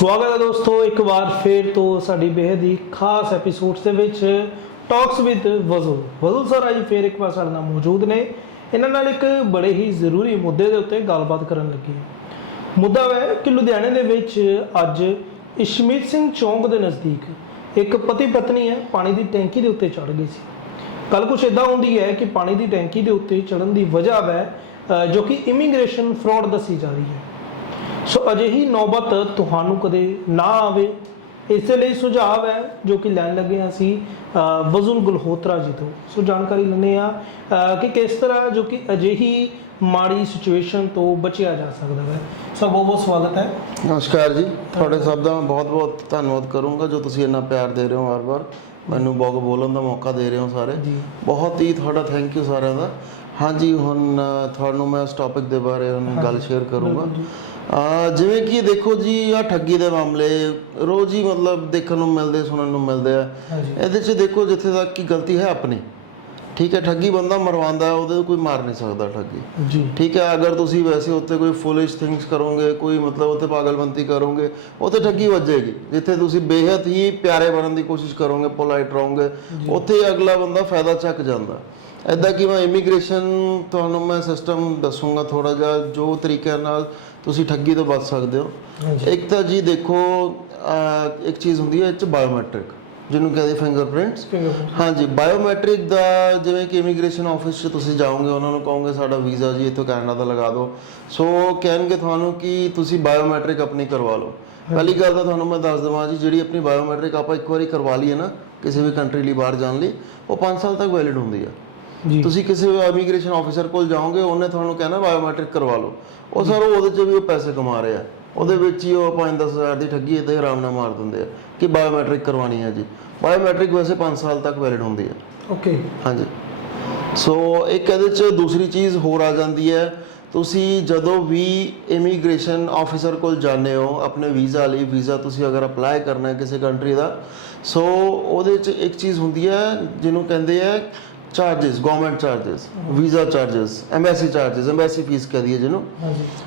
ਸਵਾਗਤ ਹੈ ਦੋਸਤੋ, ਇੱਕ ਵਾਰ ਫੇਰ ਤੋਂ ਸਾਡੀ ਬੇहद ਹੀ ਖਾਸ ਐਪੀਸੋਡਸ ਦੇ ਵਿੱਚ talks with Vazool Vazool sir ਅੱਜ ਫੇਰ ਇੱਕ ਵਾਰ ਸਾਡੇ ਨਾਲ ਮੌਜੂਦ ਨੇ। ਇਹਨਾਂ ਨਾਲ ਇੱਕ ਬੜੇ ਹੀ ਜ਼ਰੂਰੀ ਮੁੱਦੇ ਦੇ ਉੱਤੇ ਗੱਲਬਾਤ ਕਰਨ ਲੱਗੇ ਮੁੱਦਾ ਹੈ ਕਿ ਲੁਧਿਆਣੇ ਦੇ ਵਿੱਚ ਅੱਜ ਇਸ਼ਮੀਤ ਸਿੰਘ ਚੌਂਕ ਦੇ ਨਜ਼ਦੀਕ ਇੱਕ ਪਤੀ ਪਤਨੀ ਹੈ, ਪਾਣੀ ਦੀ ਟੈਂਕੀ ਦੇ ਉੱਤੇ ਚੜ ਗਈ ਸੀ। ਕੱਲ ਕੁਛ ਇਦਾਂ ਹੁੰਦੀ ਹੈ ਕਿ ਪਾਣੀ ਦੀ ਟੈਂਕੀ ਦੇ ਉੱਤੇ ਚੜਨ ਦੀ ਵਜ੍ਹਾ ਹੈ ਜੋ ਕਿ ਇਮੀਗ੍ਰੇਸ਼ਨ ਫਰਾਡ ਦੱਸੀ ਜਾ ਰਹੀ ਹੈ। ਸੋ ਅਜਿਹੀ ਨੌਬਤ ਤੁਹਾਨੂੰ ਕਦੇ ਨਾ ਆਵੇ। ਇਸੇ ਲਈ ਸੁਝਾਅ ਹੈ ਜੋ ਕਿ ਲੈਣ ਲੱਗੇ ਹਾਂ ਅਸੀਂ ਵਜ਼ੁਲ ਗੁਲਹੋਤਰਾ ਜੀ ਤੋਂ। ਸੋ ਜਾਣਕਾਰੀ ਲੈਂਦੇ ਆ ਕਿ ਕਿਸ ਤਰ੍ਹਾਂ ਜੋ ਕਿ ਅਜਿਹੀ ਮਾੜੀ ਸਿਚੁਏਸ਼ਨ ਤੋਂ ਬਚਿਆ ਜਾ ਸਕਦਾ ਹੈ। ਸੋ ਬਹੁਤ ਬਹੁਤ ਸਵਾਗਤ ਹੈ। ਨਮਸਕਾਰ ਜੀ। ਤੁਹਾਡੇ ਸਭ ਦਾ ਬਹੁਤ-ਬਹੁਤ ਧੰਨਵਾਦ ਕਰੂੰਗਾ ਜੋ ਤੁਸੀਂ ਇੰਨਾ ਪਿਆਰ ਦੇ ਰਹੇ ਹੋ ਵਾਰ-ਵਾਰ ਮੈਨੂੰ ਬਹੁਤ ਬੋਲਣ ਦਾ ਮੌਕਾ ਦੇ ਰਹੇ ਹੋ ਸਾਰੇ। ਬਹੁਤ ਹੀ ਤੁਹਾਡਾ ਥੈਂਕ ਯੂ ਸਾਰਿਆਂ ਦਾ। ਹਾਂਜੀ ਹੁਣ ਤੁਹਾਨੂੰ ਮੈਂ ਇਸ ਟੌਪਿਕ ਦੇ ਬਾਰੇ ਹੁਣ ਗੱਲ ਸ਼ੇਅਰ ਕਰੂੰਗਾ। ਜਿਵੇਂ ਕਿ ਦੇਖੋ ਜੀ ਆ ਠੱਗੀ ਦੇ ਮਾਮਲੇ ਰੋਜ਼ ਹੀ ਮਤਲਬ ਦੇਖਣ ਨੂੰ ਮਿਲਦੇ ਸੁਣਨ ਨੂੰ ਮਿਲਦੇ ਆ। ਇਹਦੇ 'ਚ ਦੇਖੋ ਜਿੱਥੇ ਤੱਕ ਕਿ ਗਲਤੀ ਹੈ ਆਪਣੀ। ਠੀਕ ਹੈ ਠੱਗੀ ਬੰਦਾ ਮਰਵਾਉਂਦਾ ਉਹਦੇ ਕੋਈ ਮਾਰ ਨਹੀਂ ਸਕਦਾ ਠੱਗੀ। ਜੀ। ਠੀਕ ਹੈ ਅਗਰ ਤੁਸੀਂ ਵੈਸੇ ਉੱਤੇ ਕੋਈ ਫੁਲਿਸ਼ ਥਿੰਗਸ ਕਰੋਗੇ ਕੋਈ ਮਤਲਬ ਉੱਤੇ ਪਾਗਲਬੰਤੀ ਕਰੋਗੇ ਉੱਥੇ ਠੱਗੀ ਵੱਜੇਗੀ। ਜਿੱਥੇ ਤੁਸੀਂ ਬੇਹੱਦ ਹੀ ਪਿਆਰੇ ਬਣਨ ਦੀ ਕੋਸ਼ਿਸ਼ ਕਰੋਗੇ ਪੋਲਾਈਟ ਰਹੋਗੇ ਉੱਥੇ ਅਗਲਾ ਬੰਦਾ ਫਾਇਦਾ ਚੱਕ ਜਾਂਦਾ। ਐਦਾਂ ਕਿ ਮੈਂ ਇਮੀਗ੍ਰੇਸ਼ਨ ਤੁਹਾਨੂੰ ਮੈਂ ਸਿਸਟਮ ਦੱਸੂਗਾ ਥੋੜਾ ਜਿਹਾ ਜੋ ਤਰੀਕੇ ਨਾਲ ਤੁਸੀਂ ਠੱਗੀ ਤੋਂ ਬਚ ਸਕਦੇ ਹੋ। ਇੱਕ ਤਾਂ ਜੀ ਦੇਖੋ ਇੱਕ ਚੀਜ਼ ਹੁੰਦੀ ਹੈ ਇਹ ਚ ਬਾਇਓਮੈਟ੍ਰਿਕ ਜਿਹਨੂੰ ਕਹਿੰਦੇ ਫਿੰਗਰਪ੍ਰਿੰਟਸ ਹਾਂਜੀ ਬਾਇਓਮੈਟ੍ਰਿਕ ਦਾ ਜਿਵੇਂ ਕਿ ਇਮੀਗ੍ਰੇਸ਼ਨ ਆਫਿਸ 'ਚ ਤੁਸੀਂ ਜਾਓਗੇ ਉਹਨਾਂ ਨੂੰ ਕਹੋਗੇ ਸਾਡਾ ਵੀਜ਼ਾ ਜੀ ਇੱਥੋਂ ਕੈਨੇਡਾ ਦਾ ਲਗਾ ਦਿਓ। ਸੋ ਕਹਿਣਗੇ ਤੁਹਾਨੂੰ ਕਿ ਤੁਸੀਂ ਬਾਇਓਮੈਟ੍ਰਿਕ ਆਪਣੀ ਕਰਵਾ ਲਓ। ਪਹਿਲੀ ਗੱਲ ਤਾਂ ਤੁਹਾਨੂੰ ਮੈਂ ਦੱਸ ਦਵਾਂ ਜੀ ਜਿਹੜੀ ਆਪਣੀ ਬਾਇਓਮੈਟ੍ਰਿਕ ਆਪਾਂ ਇੱਕ ਵਾਰੀ ਕਰਵਾ ਲਈਏ ਨਾ ਕਿਸੇ ਵੀ ਕੰਟਰੀ ਲਈ ਬਾਹਰ ਜਾਣ ਲਈ ਉਹ 5 ਸਾਲ ਤੱਕ ਵੈਲਿਡ ਹੁੰਦੀ ਹੈ ਜੀ ਤੁਸੀਂ ਕਿਸੇ ਇਮੀਗ੍ਰੇਸ਼ਨ ਆਫੀਸਰ ਕੋਲ ਜਾਓਗੇ ਉਹਨੇ ਤੁਹਾਨੂੰ ਕਹਿਣਾ ਬਾਇਓਮੈਟ੍ਰਿਕ ਕਰਵਾ ਲਓ। ਉਹ ਸਰ ਉਹ ਉਹਦੇ 'ਚ ਵੀ ਉਹ ਪੈਸੇ ਕਮਾ ਰਹੇ ਉਹਦੇ ਵਿੱਚ ਹੀ ਉਹ 5-10 ਹਜ਼ਾਰ ਦੀ ਠੱਗੀ ਇੱਥੇ ਆਰਾਮ ਨਾਲ ਮਾਰ ਦਿੰਦੇ ਆ ਕਿ ਬਾਇਓਮੈਟ੍ਰਿਕ ਕਰਵਾਣੀ ਹੈ ਜੀ। ਬਾਇਓਮੈਟ੍ਰਿਕ ਵੈਸੇ 5 ਸਾਲ ਤੱਕ ਵੈਲਿਡ ਹੁੰਦੀ ਹੈ। ਓਕੇ ਹਾਂਜੀ। ਸੋ ਇੱਕ ਇਹਦੇ 'ਚ ਦੂਸਰੀ ਚੀਜ਼ ਹੋਰ ਆ ਜਾਂਦੀ ਹੈ ਤੁਸੀਂ ਜਦੋਂ ਵੀ ਇਮੀਗ੍ਰੇਸ਼ਨ ਆਫੀਸਰ ਕੋਲ ਜਾਂਦੇ ਹੋ ਆਪਣੇ ਵੀਜ਼ਾ ਲਈ ਵੀਜ਼ਾ ਤੁਸੀਂ ਅਗਰ ਅਪਲਾਈ ਕਰਨਾ ਹੈ ਕਿਸੇ ਕੰਟਰੀ ਦਾ ਸੋ ਉਹਦੇ ਵਿੱਚ ਇੱਕ ਚੀਜ਼ ਹੁੰਦੀ ਹੈ ਜਿਹਨੂੰ ਕਹਿੰਦੇ ਆ charges government charges visa charges embassy charges embassy fees ਕਹਦੀ ਹੈ ਜਿਹਨੂੰ।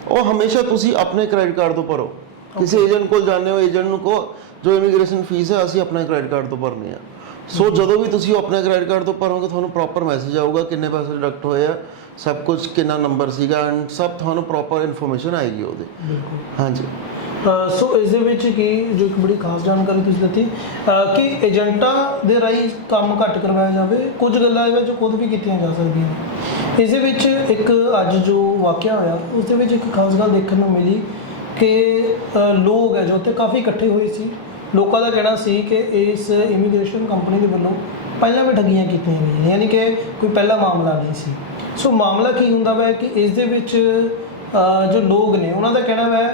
ਉਹ ਹਮੇਸ਼ਾ ਤੁਸੀਂ ਆਪਣੇ ਕ੍ਰੈਡਿਟ ਕਾਰਡ ਤੋਂ ਭਰੋ। ਕਿਸੇ ਏਜੰਟ ਕੋਲ ਜਾਂਦੇ ਹੋ ਏਜੰਟ ਨੂੰ ਕੋ ਜੋ ਇਮੀਗ੍ਰੇਸ਼ਨ ਫੀਸ ਹੈ ਅਸੀਂ ਆਪਣੇ ਕ੍ਰੈਡਿਟ ਕਾਰਡ ਤੋਂ ਭਰਨੀ ਹੈ ਸੋ ਜਦੋਂ ਵੀ ਤੁਸੀਂ ਆਪਣੇ ਕ੍ਰੈਡਿਟ ਕਾਰਡ ਤੋਂ ਭਰੋਗੇ ਤੁਹਾਨੂੰ ਪ੍ਰੋਪਰ ਮੈਸੇਜ ਆਊਗਾ ਕਿੰਨੇ ਪੈਸੇ ਡਿਡਕਟ ਹੋਏ ਆ ਸਭ ਕੁਝ ਕਿੰਨਾ ਨੰਬਰ ਸੀਗਾ ਐਂਡ ਸਭ ਤੁਹਾਨੂੰ ਪ੍ਰੋਪਰ ਇਨਫੋਰਮੇਸ਼ਨ ਆਏਗੀ ਉਹਦੇ। ਹਾਂਜੀ। ਸੋ ਇਸ ਦੇ ਵਿੱਚ ਕੀ ਜੋ ਇੱਕ ਬੜੀ ਖਾਸ ਜਾਣਕਾਰੀ ਤੁਸੀਂ ਦਿੱਤੀ ਕਿ ਏਜੰਟਾਂ ਦੇ ਰਾਹੀਂ ਕੰਮ ਘੱਟ ਕਰਵਾਇਆ ਜਾਵੇ ਕੁਝ ਗੱਲਾਂ ਇਹ ਵਿੱਚ ਖੁਦ ਵੀ ਕੀਤੀਆਂ ਜਾ ਸਕਦੀਆਂ ਨੇ। ਇਸ ਦੇ ਵਿੱਚ ਇੱਕ ਅੱਜ ਜੋ ਵਾਕਿਆ ਹੋਇਆ ਉਸ ਦੇ ਵਿੱਚ ਇੱਕ ਖਾਸ ਗੱਲ ਦੇਖਣ ਨੂੰ ਮਿਲੀ ਕਿ ਲੋਕ ਹੈ ਜੋ ਉੱਥੇ ਕਾਫੀ ਇਕੱਠੇ ਹੋਏ ਸੀ। ਲੋਕਾਂ ਦਾ ਕਹਿਣਾ ਸੀ ਕਿ ਇਸ ਇਮੀਗ੍ਰੇਸ਼ਨ ਕੰਪਨੀ ਦੇ ਵੱਲੋਂ ਪਹਿਲਾਂ ਵੀ ਠੱਗੀਆਂ ਕੀਤੀਆਂ ਗਈਆਂ ਯਾਨੀ ਕਿ ਕੋਈ ਪਹਿਲਾ ਮਾਮਲਾ ਨਹੀਂ ਸੀ। ਸੋ ਮਾਮਲਾ ਕੀ ਹੁੰਦਾ ਵਾ ਕਿ ਇਸ ਦੇ ਵਿੱਚ ਜੋ ਲੋਕ ਨੇ, ਉਹਨਾਂ ਦਾ ਕਹਿਣਾ ਵਾ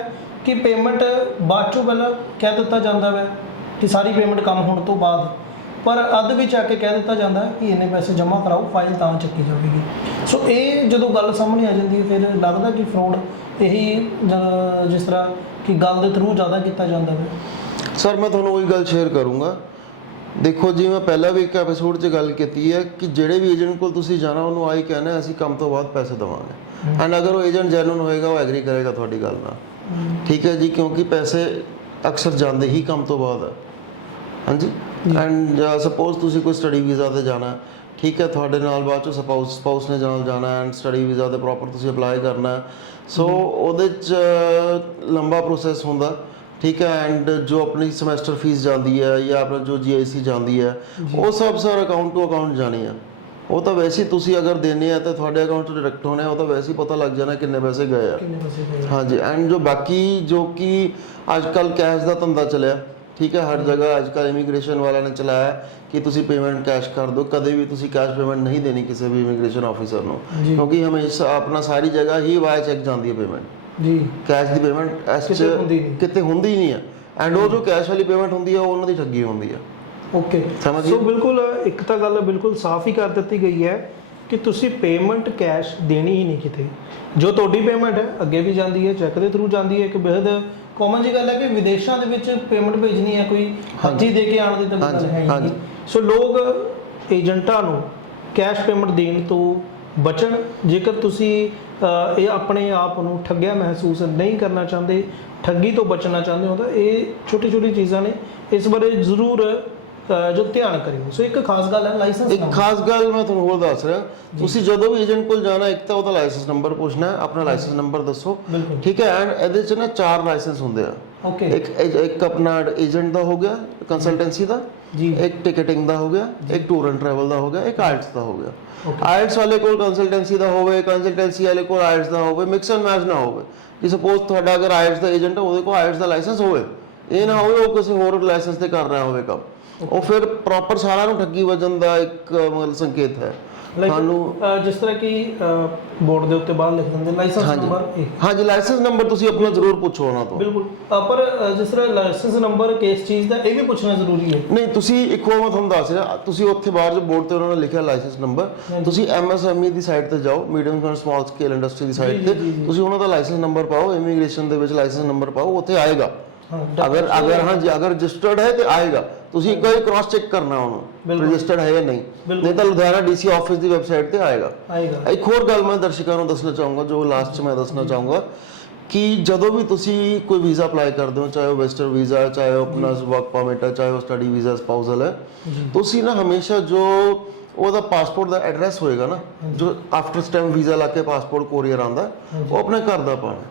ਕਿ ਪੇਮੈਂਟ ਬਾਅਦ ਚੋਂ ਪਹਿਲਾਂ ਕਹਿ ਦਿੱਤਾ ਜਾਂਦਾ ਵਾ ਕਿ ਸਾਰੀ ਪੇਮੈਂਟ ਕੰਮ ਹੋਣ ਤੋਂ ਬਾਅਦ। ਪਰ ਅੱਧ ਵਿੱਚ ਆ ਕੇ ਕਹਿ ਦਿੱਤਾ ਜਾਂਦਾ ਕਿ ਇੰਨੇ ਪੈਸੇ ਜਮ੍ਹਾਂ ਕਰਾਓ ਫਾਈਲ ਤਾਂ ਚੱਕੀ ਜਾਵੇਗੀ। ਸੋ ਇਹ ਜਦੋਂ ਗੱਲ ਸਾਹਮਣੇ ਆ ਜਾਂਦੀ ਹੈ, ਫਿਰ ਲੱਗਦਾ ਕਿ ਫਰਾਡ ਇਹੀ ਜਿਸ ਤਰ੍ਹਾਂ ਕਿ ਗੱਲ ਦੇ ਥਰੂ ਜ਼ਿਆਦਾ ਕੀਤਾ ਜਾਂਦਾ ਹੈ ਸਰ ਮੈਂ ਤੁਹਾਨੂੰ ਉਹੀ ਗੱਲ ਸ਼ੇਅਰ ਕਰੂੰਗਾ। ਦੇਖੋ ਜੀ ਮੈਂ ਪਹਿਲਾਂ ਵੀ ਇੱਕ ਐਪੀਸੋਡ 'ਚ ਗੱਲ ਕੀਤੀ ਹੈ ਕਿ ਜਿਹੜੇ ਵੀ ਏਜੰਟ ਕੋਲ ਤੁਸੀਂ ਜਾਣਾ ਉਹਨੂੰ ਆਈ ਕਹਿਣਾ ਅਸੀਂ ਕੰਮ ਤੋਂ ਬਾਅਦ ਪੈਸੇ ਦੇਵਾਂਗੇ। ਐਂਡ ਅਗਰ ਉਹ ਏਜੰਟ ਜੈਨੂਨ ਹੋਏਗਾ ਉਹ ਐਗਰੀ ਕਰੇਗਾ ਤੁਹਾਡੀ ਗੱਲ ਨਾਲ। ਠੀਕ ਹੈ ਜੀ ਕਿਉਂਕਿ ਪੈਸੇ ਅਕਸਰ ਜਾਂਦੇ ਹੀ ਕੰਮ ਤੋਂ ਬਾਅਦ। ਹੈ ਹਾਂਜੀ ਐਂਡ ਸਪੋਜ਼ ਤੁਸੀਂ ਕੋਈ ਸਟੱਡੀ ਵੀਜ਼ਾ ਤੇ ਜਾਣਾ ਠੀਕ ਹੈ ਤੁਹਾਡੇ ਨਾਲ ਬਾਅਦ ਚੋਂ ਸਪਾਊਸ ਸਪਾਊਸ ਨੇ ਨਾਲ ਜਾਣਾ ਐਂਡ ਸਟੱਡੀ ਵੀਜ਼ਾ ਤੇ ਪ੍ਰੋਪਰ ਤੁਸੀਂ ਅਪਲਾਈ ਕਰਨਾ ਸੋ ਉਹਦੇ ਚ ਲੰਬਾ ਪ੍ਰੋਸੈਸ ਹੁੰਦਾ। ਠੀਕ ਹੈ ਐਂਡ ਜੋ ਆਪਣੀ ਸਮੈਸਟਰ ਫੀਸ ਜਾਂਦੀ ਹੈ ਜਾਂ ਆਪਣਾ ਜੋ ਜੀਆਈਸੀ ਜਾਂਦੀ ਹੈ ਉਹ ਸਭ ਸਰ ਅਕਾਊਂਟ ਟੂ ਅਕਾਊਂਟ ਜਾਣੀ ਹੈ ਉਹ ਤਾਂ ਵੈਸੇ ਤੁਸੀਂ ਅਗਰ ਦੇਣੇ ਆ ਤਾਂ ਤੁਹਾਡੇ ਅਕਾਊਂਟ ਤੋਂ ਡਾਇਰੈਕਟ ਹੋਣੇ ਆ ਉਹ ਤਾਂ ਵੈਸੇ ਹੀ ਪਤਾ ਲੱਗ ਜਾਣਾ ਕਿੰਨੇ ਪੈਸੇ ਗਏ ਆ। ਕਿੰਨੇ ਪੈਸੇ ਗਏ ਹਾਂਜੀ ਐਂਡ ਜੋ ਬਾਕੀ ਜੋ ਕਿ ਅੱਜ ਕੱਲ ਕੈਸ਼ ਦਾ ਧੰਦਾ ਚੱਲਿਆ ਠੀਕ ਹੈ ਹਰ ਜਗ੍ਹਾ ਅੱਜ ਕੱਲ ਇਮੀਗ੍ਰੇਸ਼ਨ ਵਾਲਿਆਂ ਨੇ ਚਲਾਇਆ ਕਿ ਤੁਸੀਂ ਪੇਮੈਂਟ ਕੈਸ਼ ਕਰ ਦਿਓ ਕਦੇ ਵੀ ਤੁਸੀਂ ਕੈਸ਼ ਪੇਮੈਂਟ ਨਹੀਂ ਦੇਣੀ ਕਿਸੇ ਵੀ ਇਮੀਗ੍ਰੇਸ਼ਨ ਆਫੀਸਰ ਨੂੰ। ਕਿਉਂਕਿ ਹਮੇਸ਼ਾ ਆਪਣਾ ਸਾਰੀ ਜਗ੍ਹਾ ਹੀ ਵਾਇਆ ਚੈੱਕ ਜਾਂਦੀ ਹੈ ਪੇਮੈਂਟ ਜੀ। ਕੈਸ਼ ਦੀ ਪੇਮੈਂਟ ਕਿਤੇ ਹੁੰਦੀ ਨਹੀਂ। ਕਿਤੇ ਹੁੰਦੀ ਨਹੀਂ ਹੈ ਐਂਡ ਉਹ ਜੋ ਕੈਸ਼ ਵਾਲੀ ਪੇਮੈਂਟ ਹੁੰਦੀ ਹੈ ਉਹ ਉਹਨਾਂ ਦੀ ਠੱਗੀ ਹੁੰਦੀ ਹੈ ਓਕੇ ਸਮਝ ਗਏ? ਸੋ ਬਿਲਕੁਲ ਇੱਕ ਤਾਂ ਗੱਲ ਬਿਲਕੁਲ ਸਾਫ਼ ਹੀ ਕਰ ਦਿੱਤੀ ਗਈ ਹੈ ਕਿ ਤੁਸੀਂ ਪੇਮੈਂਟ ਕੈਸ਼ ਦੇਣੀ ਹੀ ਨਹੀਂ ਕਿਤੇ। ਜੋ ਤੁਹਾਡੀ ਪੇਮੈਂਟ ਹੈ ਅੱਗੇ ਵੀ ਜਾਂਦੀ ਹੈ ਚੈੱਕ ਦੇ ਥਰੂ ਜਾਂਦੀ ਹੈ। ਇੱਕ ਬੇहद ਕਾਮਨ ਜੀ ਗੱਲ ਹੈ ਕਿ ਵਿਦੇਸ਼ਾਂ ਦੇ ਵਿੱਚ ਪੇਮੈਂਟ ਭੇਜਣੀ ਹੈ ਕੋਈ ਹੱਥੀ ਦੇ ਕੇ ਆਉਣ ਦੀ ਤਾਂ ਗੱਲ ਹਾਂਜੀ, ਹੈ ਹੀ ਹਾਂਜੀ। ਸੋ ਲੋਕ ਏਜੰਟਾਂ ਨੂੰ ਕੈਸ਼ ਪੇਮੈਂਟ ਦੇਣ ਤੋਂ ਬਚਣ। ਜੇਕਰ ਤੁਸੀਂ ਇਹ ਆਪਣੇ ਆਪ ਨੂੰ ਠੱਗਿਆ ਮਹਿਸੂਸ ਨਹੀਂ ਕਰਨਾ ਚਾਹੁੰਦੇ ਠੱਗੀ ਤੋਂ ਬਚਣਾ ਚਾਹੁੰਦੇ ਹੋ ਤਾਂ ਇਹ ਛੋਟੀ ਛੋਟੀ ਚੀਜ਼ਾਂ ਨੇ। ਇਸ ਬਾਰੇ ਜ਼ਰੂਰ ਜੋ ਧਿਆਨ ਕਰਿਓ। ਸੋ ਇੱਕ ਖਾਸ ਗੱਲ ਹੈ ਲਾਇਸੈਂਸ ਇੱਕ ਖਾਸ ਗੱਲ ਮੈਂ ਤੁਹਾਨੂੰ ਹੋਰ ਦੱਸ ਰਿਹਾ। ਤੁਸੀਂ ਜਦੋਂ ਵੀ ਏਜੰਟ ਕੋਲ ਜਾਣਾ ਇੱਕ ਤਾਂ ਉਹਦਾ ਲਾਇਸੈਂਸ ਨੰਬਰ ਪੁੱਛਣਾ ਆਪਣਾ ਲਾਇਸੈਂਸ ਨੰਬਰ ਦੱਸੋ। ਠੀਕ ਹੈ ਐਂਡ ਇਹਦੇ ਚ ਨਾ ਚਾਰ ਲਾਇਸੈਂਸ ਹੁੰਦੇ ਆ। ਓਕੇ। ਇੱਕ ਇੱਕ ਆਪਣਾ ਏਜੰਟ ਦਾ ਹੋ ਗਿਆ ਕੰਸਲਟੈਂਸੀ ਦਾ। ਜੀ। ਇੱਕ ਟਿਕਟਿੰਗ ਦਾ ਹੋ ਗਿਆ ਇੱਕ ਟੂਰ ਐਂਡ ਟਰੈਵਲ ਦਾ ਹੋ ਗਿਆ ਇੱਕ ਆਇਲਟਸ ਦਾ ਹੋ ਗਿਆ. ਆਇਲਟਸ ਵਾਲੇ ਕੋਲ ਕੰਸਲਟੈਂਸੀ ਦਾ ਹੋਵੇ ਕੰਸਲਟੈਂਸੀ ਵਾਲੇ ਕੋਲ ਆਇਲਟਸ ਦਾ ਹੋਵੇ ਮਿਕਸ ਐਂਡ ਮੈਚ ਨਾ ਹੋਵੇ। ਕਿ ਸਪੋਜ਼ ਤੁਹਾਡਾ ਅਗਰ ਆਇਲਟਸ ਦਾ ਏਜੰਟ ਹੈ ਉਹਦੇ ਕੋਲ ਆਇਲਟਸ ਦਾ ਲਾਇਸੈਂਸ ਹੋਵੇ। ਇਹ ਨਾ ਹੋਵੇ ਉਹ ਕਿਸੇ ਹੋਰ ਲਾਇਸੈਂਸ ਤੇ ਕਰ ਰਿਹਾ ਹੋਵੇ ਕੰਮ। ਉਹ ਫਿਰ ਪ੍ਰੋਪਰ ਸਾਰਿਆਂ ਨੂੰ ਠੱਗੀ ਵਜਨ ਦਾ ਇੱਕ ਮਤਲਬ ਸੰਕੇਤ ਹੈ। ਲਾਈਕ ਤੁਹਾਨੂੰ ਜਿਸ ਤਰ੍ਹਾਂ ਕਿ ਬੋਰਡ ਦੇ ਉੱਤੇ ਬਾਹਰ ਲਿਖ ਦਿੰਦੇ ਲਾਇਸੈਂਸ ਹਾਂਜੀ। ਨੰਬਰ ਇਹ ਹਾਂਜੀ ਲਾਇਸੈਂਸ ਨੰਬਰ ਤੁਸੀਂ ਆਪਣਾ ਜ਼ਰੂਰ ਪੁੱਛੋ ਉਹਨਾਂ ਤੋਂ ਬਿਲਕੁਲ ਅ, ਪਰ ਅ, ਜਿਸ ਤਰ੍ਹਾਂ ਲਾਇਸੈਂਸ ਨੰਬਰ ਕਿਸ ਚੀਜ਼ ਦਾ ਇਹ ਵੀ ਪੁੱਛਣਾ ਜ਼ਰੂਰੀ ਹੈ ਨਹੀਂ ਤੁਸੀਂ ਇੱਕ ਹੋਰ ਮੈਂ ਤੁਹਾਨੂੰ ਦੱਸ ਰਿਹਾ ਤੁਸੀਂ ਉੱਥੇ ਬਾਹਰ ਜੋ ਬੋਰਡ ਤੇ ਉਹਨਾਂ ਨੇ ਲਿਖਿਆ ਲਾਇਸੈਂਸ ਨੰਬਰ ਹਾਂਜੀ। ਤੁਸੀਂ ਐਮਐਸਐਮਈ E ਦੀ ਸਾਈਟ ਤੇ ਜਾਓ medium and small scale industry the site ਤੇ। ਤੁਸੀਂ ਉਹਨਾਂ ਦਾ ਲਾਇਸੈਂਸ ਨੰਬਰ ਪਾਓ ਇਮੀਗ੍ਰੇਸ਼ਨ ਦੇ ਵਿੱਚ ਲਾਇਸੈਂਸ ਨੰਬਰ ਪਾਓ ਉੱਥੇ ਆਏਗਾ ਅਗਰ ਅਗਰ ਹਾਂ ਜੀ ਅਗਰ ਰਜਿਸਟਰਡ ਹੈ ਤੇ ਆਏਗਾ। ਤੁਸੀਂ ਇੱਕ ਵਾਰੀ ਕ੍ਰਾਸ ਚੈੱਕ ਕਰਨਾ ਉਹਨੂੰ। ਰਜਿਸਟਰਡ ਹੈ ਜਾਂ ਨਹੀਂ। ਨਹੀਂ ਤਾਂ ਲੁਧਿਆਣਾ ਡੀਸੀ ਆਫਿਸ ਦੀ ਵੈਬਸਾਈਟ ਤੇ ਆਏਗਾ। ਆਏਗਾ। ਇੱਕ ਹੋਰ ਗੱਲ ਮੈਂ ਦਰਸ਼ਕਾਂ ਨੂੰ ਦੱਸਣਾ ਚਾਹੂੰਗਾ ਜੋ ਲਾਸਟ 'ਚ ਮੈਂ ਦੱਸਣਾ ਚਾਹੂੰਗਾ ਕਿ ਜਦੋਂ ਵੀ ਤੁਸੀਂ ਕੋਈ ਵੀਜ਼ਾ ਅਪਲਾਈ ਕਰਦੇ ਹੋ ਚਾਹੇ ਉਹ ਵੈਸਟਰ ਵੀਜ਼ਾ ਚਾਹੇ ਉਹ ਆਪਣਾ ਵਰਕ ਪਰਮਿਟ ਹੈ ਚਾਹੇ ਉਹ ਸਟੱਡੀ ਵੀਜ਼ਾ ਸਪਾਊਸਲ ਹੈ ਤੁਸੀਂ ਨਾ ਹਮੇਸ਼ਾ ਜੋ ਉਹਦਾ ਪਾਸਪੋਰਟ ਦਾ ਐਡਰੈਸ ਹੋਏਗਾ ਨਾ ਜੋ ਆਫਟਰ ਸਟੈਂਪ ਵੀਜ਼ਾ ਲਾ ਕੇ ਪਾਸਪੋਰਟ ਕੋਰੀਅਰ ਆਂਦਾ ਉਹ ਆਪਣੇ ਘਰ ਦਾ ਪਾਣਾ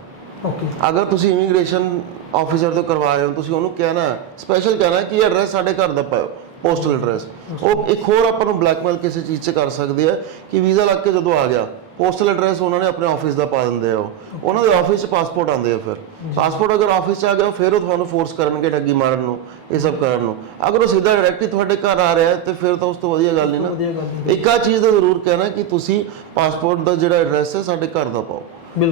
ਓਕੇ ਅਗਰ ਤੁਸੀਂ ਇਮੀਗ੍ਰੇਸ਼ਨ ਆਫੀਸਰ ਤੋਂ ਕਰਵਾ ਰਹੇ ਹੋ ਤੁਸੀਂ ਉਹਨੂੰ ਕਹਿਣਾ ਸਪੈਸ਼ਲ ਕਹਿਣਾ ਕਿ ਇਹ ਐਡਰੈਸ ਸਾਡੇ ਘਰ ਦਾ ਪਾਓ ਪੋਸਟਲ ਐਡਰੈਸ ਉਹ ਇੱਕ ਹੋਰ ਆਪਾਂ ਨੂੰ ਬਲੈਕਮੇਲ ਕਿਸੇ ਚੀਜ਼ 'ਚ ਕਰ ਸਕਦੇ ਆ ਕਿ ਵੀਜ਼ਾ ਲੱਗ ਕੇ ਜਦੋਂ ਆ ਗਿਆ ਪੋਸਟਲ ਐਡਰੈਸ ਉਹਨਾਂ ਨੇ ਆਪਣੇ ਆਫਿਸ ਦਾ ਪਾ ਦਿੰਦੇ ਆ ਉਹ। ਉਹਨਾਂ ਦੇ ਆਫਿਸ 'ਚ ਪਾਸਪੋਰਟ ਆਉਂਦੇ ਆ ਫਿਰ। ਪਾਸਪੋਰਟ ਅਗਰ ਆਫਿਸ 'ਚ ਆ ਗਿਆ ਫਿਰ ਉਹ ਤੁਹਾਨੂੰ ਫੋਰਸ ਕਰਨਗੇ ਠੱਗੀ ਮਾਰਨ ਨੂੰ ਇਹ ਸਭ ਕਰਨ ਨੂੰ। ਅਗਰ ਉਹ ਸਿੱਧਾ ਡਾਇਰੈਕਟ ਹੀ ਤੁਹਾਡੇ ਘਰ ਆ ਰਿਹਾ ਤੇ ਫਿਰ ਤਾਂ ਉਸ ਤੋਂ ਵਧੀਆ ਗੱਲ ਨਹੀਂ ਨਾ। ਇੱਕ ਆ ਚੀਜ਼ ਦਾ ਜ਼ਰੂਰ ਕਹਿਣਾ ਕਿ ਤੁਸੀਂ ਪਾਸਪੋਰਟ ਦਾ ਜਿਹੜਾ ਐਡਰੈਸ ਹੈ ਸਾਡੇ ਘਰ ਦਾ ਪਾਓ।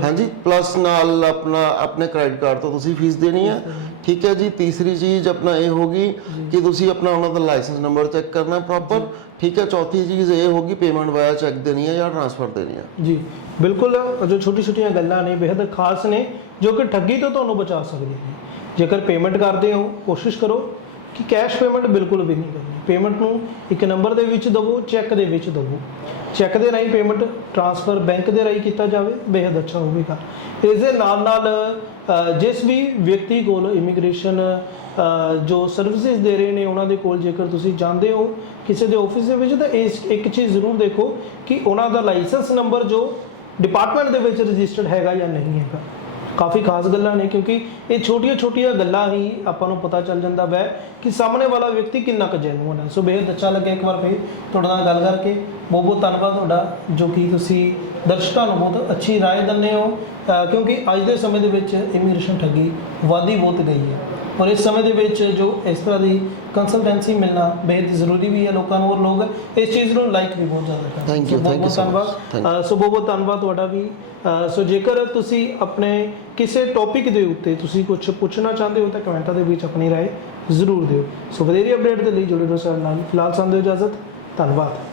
ਹਾਂਜੀ ਪਲੱਸ ਨਾਲ ਆਪਣਾ ਆਪਣੇ ਕ੍ਰੈਡਿਟ ਕਾਰਡ ਤੋਂ ਤੁਸੀਂ ਫੀਸ ਦੇਣੀ ਹੈ ਠੀਕ ਹੈ ਜੀ ਤੀਸਰੀ ਚੀਜ਼ ਆਪਣਾ ਇਹ ਹੋਗੀ ਕਿ ਤੁਸੀਂ ਆਪਣਾ ਉਹਨਾਂ ਦਾ ਲਾਇਸੈਂਸ ਨੰਬਰ ਚੈੱਕ ਕਰਨਾ ਪ੍ਰੋਪਰ ਠੀਕ ਹੈ ਚੌਥੀ ਚੀਜ਼ ਇਹ ਹੋਗੀ ਪੇਮੈਂਟ ਵਾਇਆ ਚੈੱਕ ਦੇਣੀ ਹੈ ਜਾਂ ਟ੍ਰਾਂਸਫਰ ਦੇਣੀ ਹੈ ਜੀ ਬਿਲਕੁਲ ਜੋ ਛੋਟੀ ਛੋਟੀਆਂ ਗੱਲਾਂ ਨੇ ਬੇहद ਖਾਸ ਨੇ ਜੋ ਕਿ ਠੱਗੀ ਤੋਂ ਤੁਹਾਨੂੰ ਬਚਾ ਸਕਦੀਆਂ ਨੇ। ਜੇਕਰ ਪੇਮੈਂਟ ਕਰਦੇ ਹੋ ਕੋਸ਼ਿਸ਼ ਕਰੋ ਕਿ ਕੈਸ਼ ਪੇਮੈਂਟ ਬਿਲਕੁਲ ਵੀ ਨਹੀਂ ਕਰਨੀ। ਪੇਮੈਂਟ ਨੂੰ ਇੱਕ ਨੰਬਰ ਦੇ ਵਿੱਚ ਦਵੋ, ਚੈੱਕ ਦੇ ਵਿੱਚ ਦਵੋ। ਚੈੱਕ ਦੇ ਰਾਹੀਂ ਪੇਮੈਂਟ ਟ੍ਰਾਂਸਫਰ ਬੈਂਕ ਦੇ ਰਾਹੀਂ ਕੀਤਾ ਜਾਵੇ ਬੇहद ਅੱਛਾ ਹੋਵੇਗਾ ਇਸ ਦੇ ਨਾਲ ਨਾਲ ਜਿਸ ਵੀ ਵਿਅਕਤੀ ਕੋਲ ਇਮੀਗ੍ਰੇਸ਼ਨ ਜੋ ਸਰਵਿਸਿਜ਼ ਦੇ ਰਹੇ ਨੇ, ਉਹਨਾਂ ਦੇ ਕੋਲ ਜੇਕਰ ਤੁਸੀਂ ਜਾਂਦੇ ਹੋ ਕਿਸੇ ਦੇ ਆਫਿਸ ਦੇ ਵਿੱਚ, ਤਾਂ ਇਸ ਇੱਕ ਚੀਜ਼ ਜ਼ਰੂਰ ਦੇਖੋ ਕਿ ਉਹਨਾਂ ਦਾ ਲਾਇਸੈਂਸ ਨੰਬਰ ਜੋ ਡਿਪਾਰਟਮੈਂਟ ਦੇ ਵਿੱਚ ਰਜਿਸਟਰਡ ਹੈਗਾ ਜਾਂ ਨਹੀਂ ਹੈਗਾ। ਕਾਫੀ ਖਾਸ ਗੱਲਾਂ ਨੇ ਕਿਉਂਕਿ ਇਹ ਛੋਟੀਆਂ-ਛੋਟੀਆਂ ਗੱਲਾਂ ਹੀ ਆਪਾਂ ਨੂੰ ਪਤਾ ਚੱਲ ਜਾਂਦਾ ਵੈ ਕਿ ਸਾਹਮਣੇ ਵਾਲਾ ਵਿਅਕਤੀ ਕਿੰਨਾ ਕੁ ਜੈਨੂਨ ਹੈ। ਸੋ ਬੇਹਦ ਅੱਛਾ ਲੱਗਿਆ ਇੱਕ ਵਾਰ ਫਿਰ ਤੁਹਾਡੇ ਨਾਲ ਗੱਲ ਕਰਕੇ। ਬਹੁਤ ਬਹੁਤ ਧੰਨਵਾਦ ਤੁਹਾਡਾ ਜੋ ਕਿ ਤੁਸੀਂ ਦਰਸ਼ਕਾਂ ਨੂੰ ਬਹੁਤ ਅੱਛੀ رائے ਦਿੰਦੇ ਹੋ। ਕਿਉਂਕਿ ਅੱਜ ਦੇ ਸਮੇਂ ਦੇ ਵਿੱਚ ਇਮੀਗ੍ਰੇਸ਼ਨ ਠੱਗੀ ਵਾਦੀ ਬਹੁਤ ਗਈ ਹੈ। ਔਰ ਇਸ ਸਮੇਂ ਦੇ ਵਿੱਚ ਜੋ ਇਸ ਤਰ੍ਹਾਂ ਦੀ ਕੰਸਲਟੈਂਸੀ ਮਿਲਣਾ ਬਹੁਤ ਜ਼ਰੂਰੀ ਵੀ ਹੈ ਲੋਕਾਂ ਨੂੰ ਔਰ ਲੋਕ ਇਸ ਚੀਜ਼ ਨੂੰ ਲਾਈਕ ਵੀ ਬਹੁਤ ਜ਼ਿਆਦਾ ਕਰਦੇ thank you thank you so ਬਹੁਤ ਬਹੁਤ ਧੰਨਵਾਦ ਤੁਹਾਡਾ ਵੀ। ਸੋ ਜੇਕਰ ਤੁਸੀਂ ਆਪਣੇ ਕਿਸੇ ਟੌਪਿਕ ਦੇ ਉੱਤੇ ਤੁਸੀਂ ਕੁਝ ਪੁੱਛਣਾ ਚਾਹੁੰਦੇ ਹੋ ਤਾਂ ਕਮੈਂਟਾਂ ਦੇ ਵਿੱਚ ਆਪਣੀ رائے ਜ਼ਰੂਰ ਦਿਓ ਸੋ ਵਧੇਰੀ ਅਪਡੇਟ ਦੇ ਲਈ ਜੁੜੇ ਰਹੋ ਸਾਡੇ ਨਾਲ ਫਿਲਹਾਲ ਸਾਨੂੰ ਦਿਓ ਇਜਾਜ਼ਤ ਧੰਨਵਾਦ